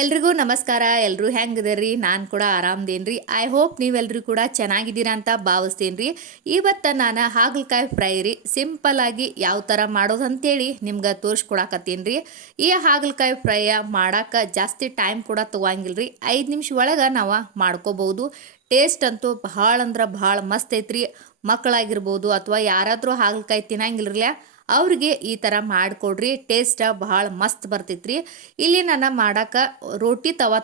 ಎಲ್ರಿಗೂ ನಮಸ್ಕಾರ ಎಲ್ಲರೂ ಹೆಂಗದಿರಿ? ನಾನು ಕೂಡ ಆರಾಮದೇನ್ರಿ. ಐ ಹೋಪ್ ನೀವೆಲ್ಲರೂ ಕೂಡ ಚೆನ್ನಾಗಿದ್ದೀರಾ ಅಂತ ಭಾವಿಸ್ತೀನಿ ರೀ ಇವತ್ತು ನಾನು ಹಾಗಲಕಾಯಿ ಫ್ರೈ ರೀ. ಸಿಂಪಲ್ ಆಗಿ ಯಾವ ಥರ ಮಾಡೋದು ಅಂತೇಳಿ ನಿಮ್ಗೆ ತೋರಿಸ್ಕೊಡಕತ್ತೀನಿ ರೀ ಈ ಹಾಗಲಕಾಯಿ ಫ್ರೈಯ ಮಾಡಕ್ಕೆ ಜಾಸ್ತಿ ಟೈಮ್ ಕೂಡ ತೊಗೊಂಗಿಲ್ಲ ರೀ ಐದು ನಿಮಿಷ ಒಳಗೆ ನಾವು ಮಾಡ್ಕೋಬೋದು ಟೇಸ್ಟ್ ಅಂತೂ ಭಾಳ ಅಂದ್ರೆ ಭಾಳ ಮಸ್ತ್ ಐತ್ರಿ. ಮಕ್ಕಳಾಗಿರ್ಬೋದು ಅಥವಾ ಯಾರಾದರೂ ಹಾಗಲಕಾಯಿ ತಿನ್ನಂಗಿಲ್ರಲ್ಲ ಅವ್ರಿಗೆ ಈ ಥರ ಮಾಡಿಕೊಡ್ರಿ ಟೇಸ್ಟ್ ಭಾಳ ಮಸ್ತ್ ಬರ್ತೈತ್ರಿ. ಇಲ್ಲಿ ನಾನು ಮಾಡೋಕೆ ರೋಟಿ ತವಾ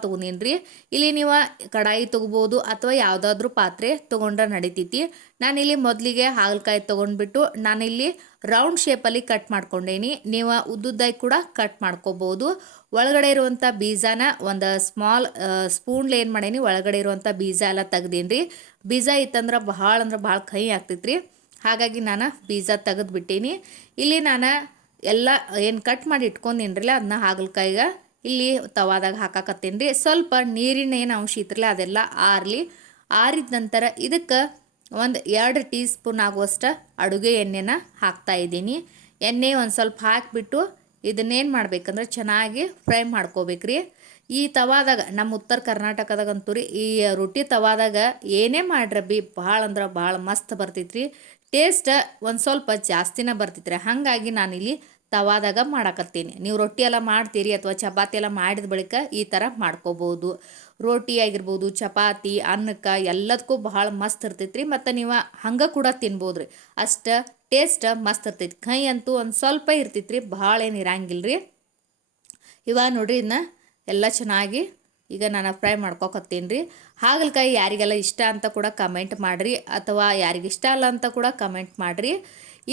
ರೀ ಇಲ್ಲಿ ನೀವು ಕಡಾಯಿ ತೊಗೋಬೋದು ಅಥವಾ ಯಾವುದಾದ್ರೂ ಪಾತ್ರೆ ತೊಗೊಂಡ್ರೆ ನಡಿತೈತಿ. ನಾನಿಲ್ಲಿ ಮೊದಲಿಗೆ ಹಾಗಲಕಾಯಿ ತೊಗೊಂಡ್ಬಿಟ್ಟು ನಾನಿಲ್ಲಿ ರೌಂಡ್ ಶೇಪಲ್ಲಿ ಕಟ್ ಮಾಡ್ಕೊಂಡೇನಿ. ನೀವು ಉದ್ದುದ್ದಾಗಿ ಕೂಡ ಕಟ್ ಮಾಡ್ಕೋಬೋದು. ಒಳಗಡೆ ಇರುವಂಥ ಬೀಜಾನ ಒಂದು ಸ್ಮಾಲ್ ಸ್ಪೂನ್ಲಿ ಏನು ಮಾಡೇನಿ, ಒಳಗಡೆ ಇರುವಂಥ ಬೀಜ ಎಲ್ಲ ತೆಗ್ದೀನಿ ರೀ ಬೀಜ ಇತ್ತಂದ್ರೆ ಭಾಳ ಅಂದ್ರೆ ಭಾಳ ಕಹಿ ಆಗ್ತೈತ್ರಿ. ಹಾಗಾಗಿ ನಾನು ಬೀಜ ತೆಗೆದ್ಬಿಟ್ಟೀನಿ. ಇಲ್ಲಿ ನಾನು ಎಲ್ಲ ಏನು ಕಟ್ ಮಾಡಿ ಇಟ್ಕೊಂಡಿನ್ರಲ್ಲ ಅದನ್ನ ಹಾಗಲಕಾಯಿಗೆ ಇಲ್ಲಿ ತವಾದಾಗ ಹಾಕಾಕತ್ತೀನಿ. ರೀ ಸ್ವಲ್ಪ ನೀರಿನ ಏನು ಅಂಶ ಇತ್ರಲ್ಲ ಅದೆಲ್ಲ ಆರಲಿ. ಆರಿದ ನಂತರ ಇದಕ್ಕೆ ಒಂದು ಎರಡು ಟೀ ಸ್ಪೂನ್ ಆಗುವಷ್ಟು ಅಡುಗೆ ಎಣ್ಣೆನ ಹಾಕ್ತಾ ಇದ್ದೀನಿ. ಎಣ್ಣೆ ಒಂದು ಸ್ವಲ್ಪ ಹಾಕಿಬಿಟ್ಟು ಇದನ್ನೇನು ಮಾಡ್ಬೇಕಂದ್ರೆ ಚೆನ್ನಾಗಿ ಫ್ರೈ ಮಾಡ್ಕೋಬೇಕ್ರಿ. ಈ ತವಾದಾಗ ನಮ್ಮ ಉತ್ತರ ಕರ್ನಾಟಕದಾಗಂತೂ ರೀ ಈ ರೊಟ್ಟಿ ತವಾದಾಗ ಏನೇ ಮಾಡ್ರಿ ಬಿ ಭಾಳ ಅಂದ್ರೆ ಭಾಳ ಮಸ್ತ್ ಬರ್ತೈತ್ರಿ. ಟೇಸ್ಟ್ ಒಂದು ಸ್ವಲ್ಪ ಜಾಸ್ತಿನ ಬರ್ತೈತ್ರಿ ಹಾಗಾಗಿ ಇಲ್ಲಿ ತವಾದಾಗ ಮಾಡಾಕತ್ತೀನಿ. ನೀವು ರೊಟ್ಟಿ ಎಲ್ಲ ಮಾಡ್ತೀರಿ ಅಥವಾ ಚಪಾತಿ ಎಲ್ಲ ಮಾಡಿದ ಬಳಿಕ ಈ ಥರ ಮಾಡ್ಕೋಬೋದು ರೋಟಿ ಆಗಿರ್ಬೋದು, ಚಪಾತಿ, ಅನ್ನಕ್ಕೆ ಎಲ್ಲದಕ್ಕೂ ಭಾಳ ಮಸ್ತ್ ಇರ್ತೈತ್ರಿ. ಮತ್ತು ನೀವು ಹಂಗೆ ಕೂಡ ತಿನ್ಬೋದು ರೀ ಅಷ್ಟು ಟೇಸ್ಟ್ ಮಸ್ತ್ ಇರ್ತೈತಿ. ಕೈ ಅಂತೂ ಒಂದು ಸ್ವಲ್ಪ ಇರ್ತೈತ್ರಿ ಭಾಳ ಏನು ಇರಂಗಿಲ್ಲ ರೀ ಇವಾಗ ನೋಡ್ರಿ ಇದನ್ನ ಎಲ್ಲ ಚೆನ್ನಾಗಿ ಈಗ ನಾನು ಫ್ರೈ ಮಾಡ್ಕೊಕತ್ತೀನಿ ರೀ. ಹಾಗಲಕಾಯಿ ಯಾರಿಗೆಲ್ಲ ಇಷ್ಟ ಅಂತ ಕೂಡ ಕಮೆಂಟ್ ಮಾಡಿರಿ, ಅಥವಾ ಯಾರಿಗೆ ಇಷ್ಟ ಅಲ್ಲ ಅಂತ ಕೂಡ ಕಮೆಂಟ್ ಮಾಡಿರಿ.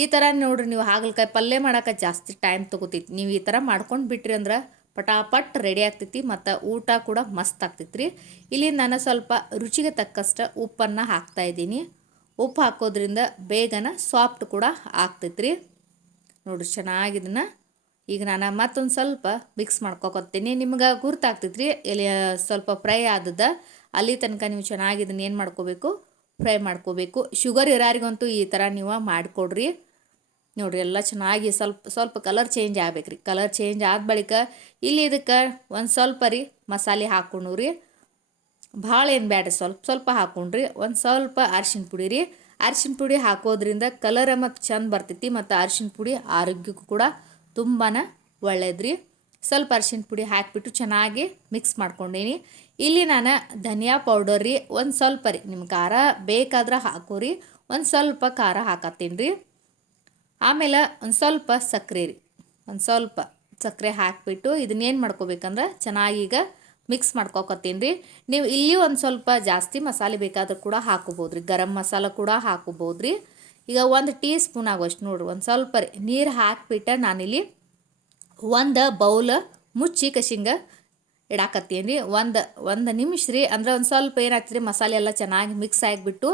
ಈ ಥರ ನೋಡ್ರಿ ನೀವು ಹಾಗಲಕಾಯಿ ಪಲ್ಯ ಮಾಡೋಕೆ ಜಾಸ್ತಿ ಟೈಮ್ ತೊಗೋತೈತಿ ನೀವು ಈ ಥರ ಮಾಡ್ಕೊಂಡು ಬಿಟ್ರಿ ಅಂದ್ರೆ ಪಟಾಪಟ್ ರೆಡಿ ಆಗ್ತೈತಿ ಮತ್ತು ಊಟ ಕೂಡ ಮಸ್ತ್ ಆಗ್ತೈತಿ ರೀ ಇಲ್ಲಿ ನಾನು ಸ್ವಲ್ಪ ರುಚಿಗೆ ತಕ್ಕಷ್ಟು ಉಪ್ಪನ್ನು ಹಾಕ್ತಾ ಇದ್ದೀನಿ. ಉಪ್ಪು ಹಾಕೋದ್ರಿಂದ ಬೇಗನ ಸಾಫ್ಟ್ ಕೂಡ ಆಗ್ತೈತ್ರಿ. ನೋಡ್ರಿ ಚೆನ್ನಾಗಿದನ್ನ ಈಗ ನಾನು ಮತ್ತೊಂದು ಸ್ವಲ್ಪ ಮಿಕ್ಸ್ ಮಾಡ್ಕೊಕೊತೀನಿ. ನಿಮ್ಗೆ ಗುರ್ತಾಗ್ತೈತ್ರಿ, ಎಲೆ ಸ್ವಲ್ಪ ಫ್ರೈ ಆದದ, ಅಲ್ಲಿ ತನಕ ನೀವು ಚೆನ್ನಾಗಿ ಇದನ್ನ ಏನು ಮಾಡ್ಕೋಬೇಕು? ಫ್ರೈ ಮಾಡ್ಕೋಬೇಕು. ಶುಗರ್ ಇರೋರಿಗಂತೂ ಈ ಥರ ನೀವು ಮಾಡಿಕೊಡ್ರಿ. ನೋಡಿರಿ, ಎಲ್ಲ ಚೆನ್ನಾಗಿ ಸ್ವಲ್ಪ ಸ್ವಲ್ಪ ಕಲರ್ ಚೇಂಜ್ ಆಗ್ಬೇಕ್ರಿ. ಕಲರ್ ಚೇಂಜ್ ಆದ ಬಳಿಕ ಇಲ್ಲಿ ಇದಕ್ಕೆ ಒಂದು ಸ್ವಲ್ಪ ರೀ ಮಸಾಲೆ ಹಾಕ್ಕೊಂಡು ರೀ ಭಾಳ ಏನು ಬ್ಯಾಡ ಸ್ವಲ್ಪ ಸ್ವಲ್ಪ ಹಾಕ್ಕೊಂಡ್ರಿ ಒಂದು ಸ್ವಲ್ಪ ಅರ್ಶಿನ ಪುಡಿ ರೀ. ಅರ್ಶಿನ ಪುಡಿ ಹಾಕೋದ್ರಿಂದ ಕಲರ್ ಮತ್ತು ಚಂದ ಬರ್ತೈತಿ, ಮತ್ತು ಅರ್ಶಿನ ಪುಡಿ ಆರೋಗ್ಯಕ್ಕೂ ಕೂಡ ತುಂಬಾ ರೀ ಸ್ವಲ್ಪ ಅರ್ಶಿನ ಪುಡಿ ಹಾಕಿಬಿಟ್ಟು ಚೆನ್ನಾಗಿ ಮಿಕ್ಸ್ ಮಾಡ್ಕೊಂಡೀನಿ. ಇಲ್ಲಿ ನಾನು ಧನಿಯಾ ಪೌಡರ್ ರೀ, ಒಂದು ಸ್ವಲ್ಪ ರೀ. ನಿಮ್ಗೆ ಖಾರ ಬೇಕಾದ್ರೆ ಹಾಕೋರಿ, ಒಂದು ಸ್ವಲ್ಪ ಖಾರ ಹಾಕತ್ತೀನಿ ರೀ. ಆಮೇಲೆ ಒಂದು ಸ್ವಲ್ಪ ಸಕ್ಕರೆ ರೀ. ಒಂದು ಸ್ವಲ್ಪ ಸಕ್ಕರೆ ಹಾಕಿಬಿಟ್ಟು ಇದನ್ನೇನು ಮಾಡ್ಕೋಬೇಕಂದ್ರೆ ಚೆನ್ನಾಗೀಗ ಮಿಕ್ಸ್ ಮಾಡ್ಕೊಕತ್ತೀನಿ ರೀ. ನೀವು ಇಲ್ಲಿ ಒಂದು ಸ್ವಲ್ಪ ಜಾಸ್ತಿ ಮಸಾಲೆ ಬೇಕಾದ್ರೂ ಕೂಡ ಹಾಕೋಬೋದು ರೀ ಗರಂ ಮಸಾಲೆ ಕೂಡ ಹಾಕೋಬೋದು ರೀ ಈಗ ಒಂದು ಟೀ ಸ್ಪೂನ್ ಆಗುವಷ್ಟು ನೋಡ್ರಿ, ಒಂದು ಸ್ವಲ್ಪ ರೀ. ನೀರು ಹಾಕಿಬಿಟ್ಟು ನಾನಿಲ್ಲಿ ಒಂದು ಬೌಲ್ ಮುಚ್ಚಿ ಕಶಿಂಗ ಇಡಾಕತ್ತೀನಿ. ರೀ ಒಂದು ಒಂದು ನಿಮಿಷ ರೀ. ಅಂದ್ರೆ ಒಂದು ಸ್ವಲ್ಪ ಏನಾಗ್ತದೆ ಮಸಾಲೆ ಎಲ್ಲ ಚೆನ್ನಾಗಿ ಮಿಕ್ಸ್ ಆಗಿಬಿಟ್ಟು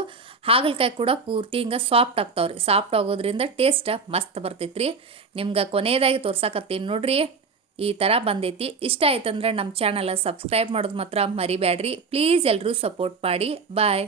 ಹಾಗಲಕಾಯಿ ಕೂಡ ಪೂರ್ತಿ ಹಿಂಗೆ ಸಾಫ್ಟ್ ಆಗ್ತಾವ್ರಿ. ಸಾಫ್ಟ್ ಆಗೋದ್ರಿಂದ ಟೇಸ್ಟ್ ಮಸ್ತ್ ಬರ್ತೈತೆ ರೀ ನಿಮ್ಗೆ ಕೊನೆಯದಾಗಿ ತೋರ್ಸಕತ್ತೀನಿ ನೋಡ್ರಿ. ಈ ಥರ ಬಂದೈತಿ. ಇಷ್ಟ ಆಯ್ತಂದ್ರೆ ನಮ್ಮ ಚಾನಲ್ ಸಬ್ಸ್ಕ್ರೈಬ್ ಮಾಡೋದು ಮಾತ್ರ ಮರಿಬೇಡ್ರಿ ಪ್ಲೀಸ್ ಎಲ್ಲರೂ ಸಪೋರ್ಟ್ ಮಾಡಿ. ಬಾಯ್